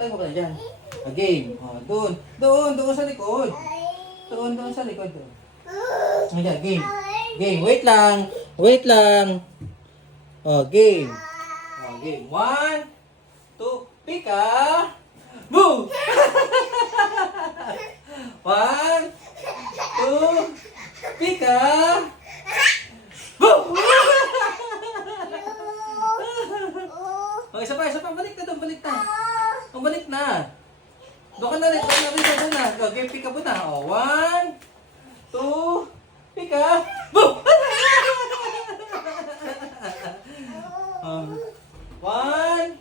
Tayo ka na dyan. Game. Doon. Doon sa likod. Doon sa likod. Ayan, game. Game. Wait lang. Game. Game. 1, 2, pika. Boom! 1, 2, pika. Boom! Isa pa. Balik na. Balik na. Doon ka na rin. Doon na. Game, pika po na. 1, 2, pika. Boom! 1,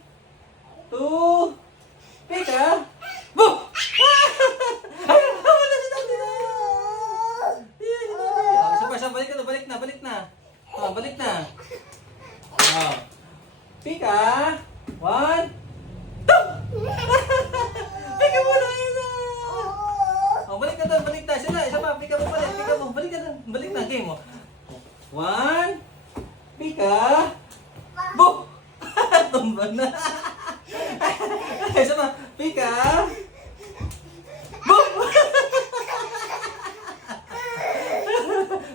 2, pika. Boom! Isa, balik na. Balik na. Pika. 1, 2. Pika mo na isa. Balik na doon. Isa pa. Pika mo. Balik na doon. Balik na. Game mo. 1, pika. Boom! Tumba na. Isa pa. Pika. Boom!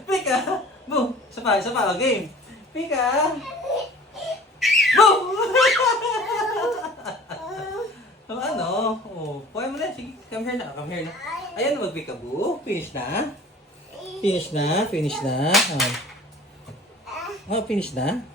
Pika. Boom! Isa pa. Game. Pika. Boom! Kuha mo na. Sige, come here na. Ayan, mag-peekaboo. Finish na. Finish na. Finish na.